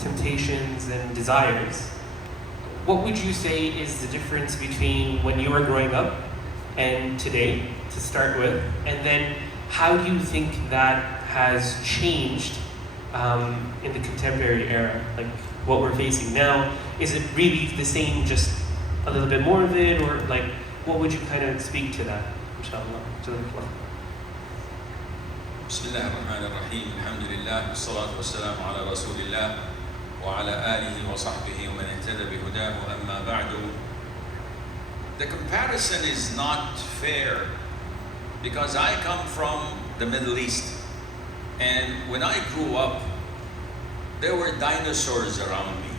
temptations and desires, what would you say is the difference between when you were growing up and today, to start with? And then how do you think that has changed in the contemporary era? Like what we're facing now, is it really the same, just a little bit more of it? Or like, what would you kind of speak to that? Inshallah. بسم الله الرحمن الرحيم الحمد لله والصلاة والسلام على رسول الله وعلى آله وصحبه ومن اهتدى بهداه أما بعد. The comparison is not fair because I come from the Middle East, and when I grew up there were dinosaurs around me.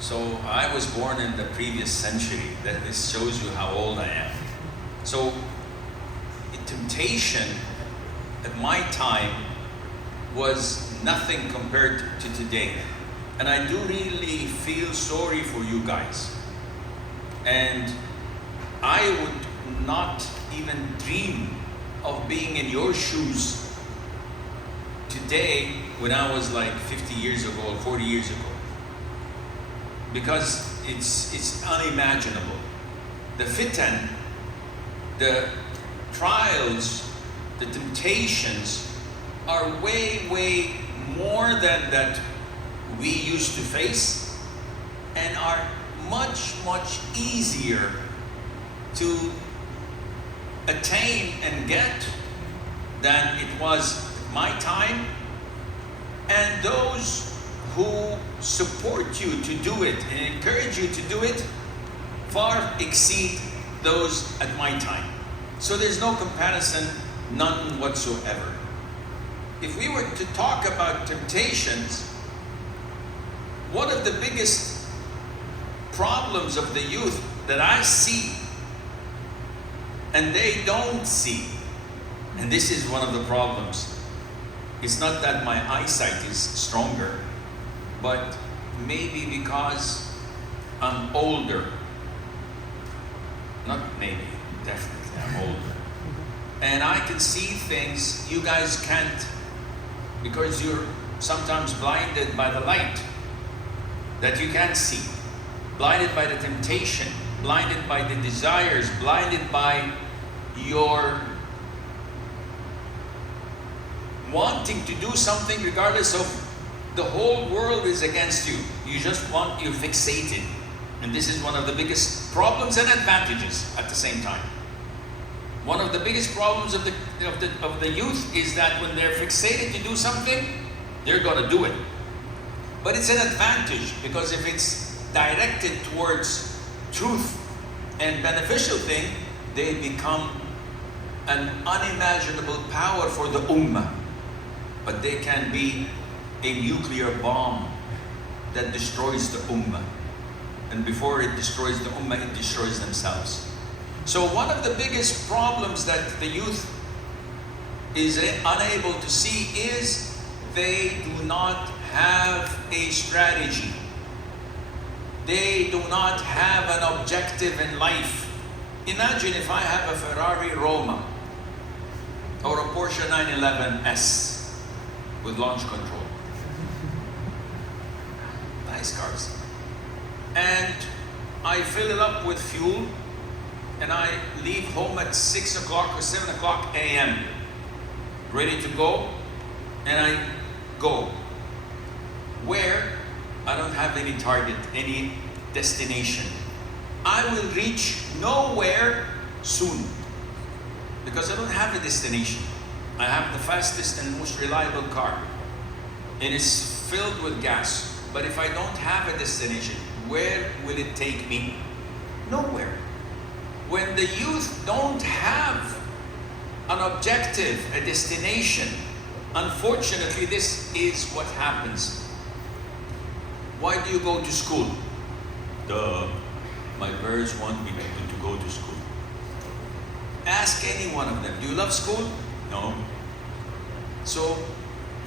So I was born in the previous century. That this shows you how old I am. So temptation at my time was nothing compared to today. And I do really feel sorry for you guys. And I would not even dream of being in your shoes today when I was like 50 years ago or 40 years ago. Because it's unimaginable. The fitan, the trials, the temptations are way more than that we used to face, and are much easier to attain and get than it was my time. And those who support you to do it and encourage you to do it far exceed those at my time. So there's no comparison, none whatsoever. If we were to talk about temptations, one of the biggest problems of the youth that I see and they don't see, and this is one of the problems, it's not that my eyesight is stronger, but maybe because I'm older. Not maybe, definitely I'm older. And I can see things you guys can't, because you're sometimes blinded by the light that you can't see, blinded by the temptation, blinded by the desires, blinded by your wanting to do something regardless of the whole world is against you. You just want, you're fixated. And this is one of the biggest problems and advantages at the same time. One of the biggest problems of the youth is that when they're fixated to do something, they're going to do it. But it's an advantage, because if it's directed towards truth and beneficial thing, they become an unimaginable power for the ummah. But they can be a nuclear bomb that destroys the ummah. And before it destroys the ummah, it destroys themselves. So one of the biggest problems that the youth is unable to see is they do not have a strategy. They do not have an objective in life. Imagine if I have a Ferrari Roma or a Porsche 911 S with launch control. Nice cars. And I fill it up with fuel and I leave home at 6 o'clock or 7 o'clock a.m. ready to go, and I go. Where? I don't have any target, any destination. I will reach nowhere soon because I don't have a destination. I have the fastest and most reliable car. It is filled with gas. But if I don't have a destination, where will it take me? Nowhere. When the youth don't have an objective, a destination, unfortunately, this is what happens. Why do you go to school? Duh. My parents want me to go to school. Ask any one of them, do you love school? No. So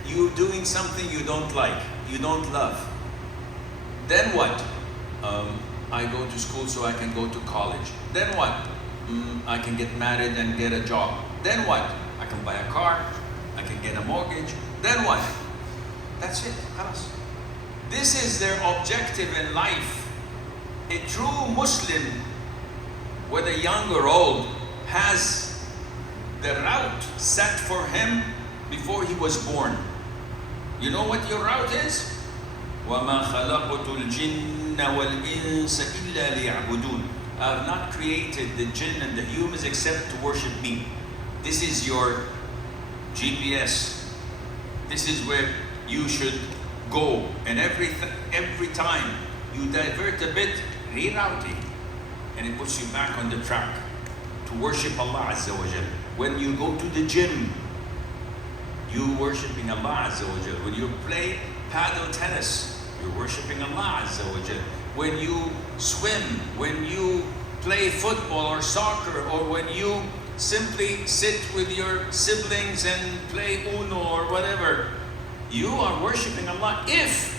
you're doing something you don't like, you don't love. Then what? I go to school so I can go to college. Then what? I can get married and get a job. Then what? I can buy a car, I can get a mortgage. Then what? That's it. Khalas. This is their objective in life. A true Muslim, whether young or old, has the route set for him before he was born. You know what your route is? وَمَا خَلَقْتُ الْجِنَّ وَالْإِنسَ إِلَّا لِيَعْبُدُونَ. I have not created the jinn and the humans except to worship me. This is your GPS. This is where you should go. And every time you divert a bit, rerouting, and it puts you back on the track to worship Allah Azza wa Jal. When you go to the gym, you worshiping Allah Azza wa Jal. When you play paddle tennis, you're worshiping Allah Azza wa Jal. When you swim, when you play football or soccer, or when you simply sit with your siblings and play Uno or whatever, you are worshiping Allah if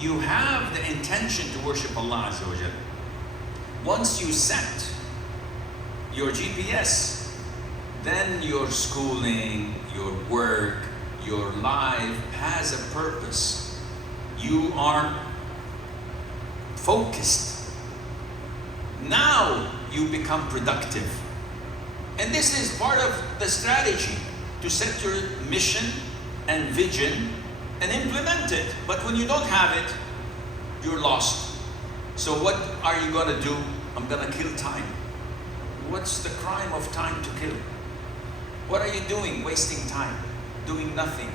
you have the intention to worship Allah Azza wa Jal. Once you set your GPS, then your schooling, your work, your life has a purpose. You are focused. Now you become productive. And this is part of the strategy, to set your mission and vision and implement it. But when you don't have it, you're lost. So what are you going to do? I'm going to kill time. What's the crime of time to kill? What are you doing? Wasting time, doing nothing.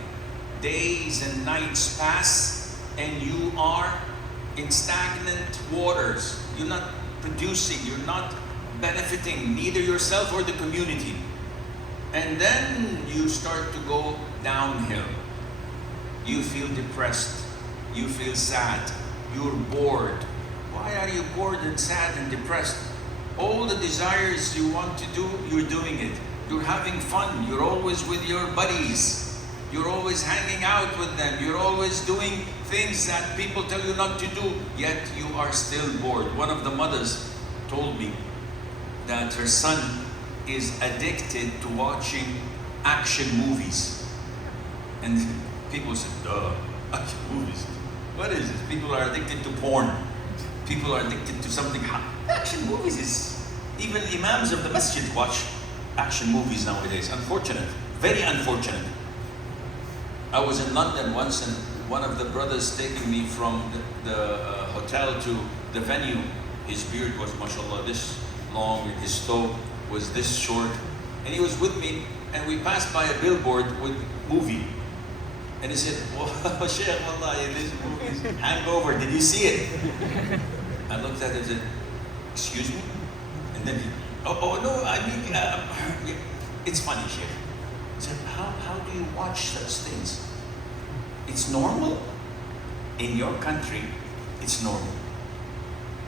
Days and nights pass and you are in stagnant waters. You're not producing, you're not benefiting neither yourself or the community. And then you start to go downhill. You feel depressed, you feel sad, you're bored. Why are you bored and sad and depressed? All the desires you want to do, you're doing it. You're having fun, you're always with your buddies. You're always hanging out with them. You're always doing things that people tell you not to do, yet you are still bored. One of the mothers told me that her son is addicted to watching action movies. And people said, duh, action movies? What is it? People are addicted to porn. People are addicted to something. Action movies is, even imams of the masjid watch action movies nowadays. Unfortunate, very unfortunate. I was in London once and one of the brothers taking me from the hotel to the venue. His beard was, mashallah, this long, and his toe was this short. And he was with me and we passed by a billboard with movie. And he said, oh, Sheikh, wallahi, this movie is Hangover, did you see it? I looked at it and said, excuse me? And then he, oh no, I mean, it's funny, Sheikh. He said, how do you watch such things? It's normal. In your country, it's normal.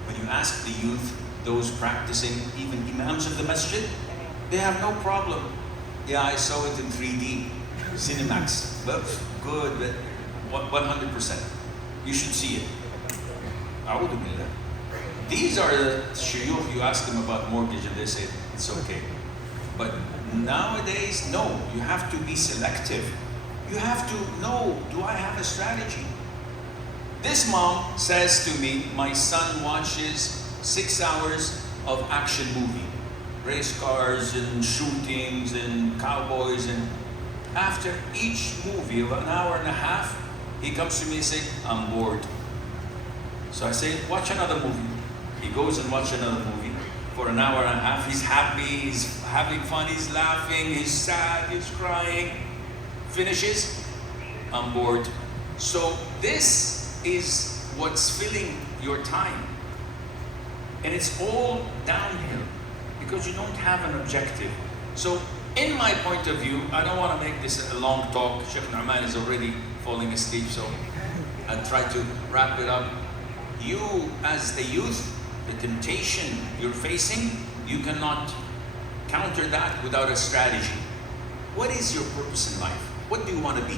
When you ask the youth, those practicing, even imams of the masjid, they have no problem. Yeah, I saw it in 3D, Cinemax. Well, good, but 100%. You should see it. A'udhu billah. These are the shuyukh, you ask them about mortgage and they say, it's okay. But nowadays, no, you have to be selective. You have to know, do I have a strategy? This mom says to me, my son watches 6 hours of action movie. Race cars and shootings and cowboys, and after each movie of an hour and a half, he comes to me and says, I'm bored. So I say, watch another movie. He goes and watches another movie for an hour and a half. He's happy, he's having fun, he's laughing, he's sad, he's crying. Finishes, I'm bored. So this is what's filling your time. And it's all downhill because you don't have an objective. So in my point of view, I don't want to make this a long talk. Sheikh Nu'man is already falling asleep, so I'll try to wrap it up. You, as the youth, the temptation you're facing, you cannot counter that without a strategy. What is your purpose in life? What do you want to be?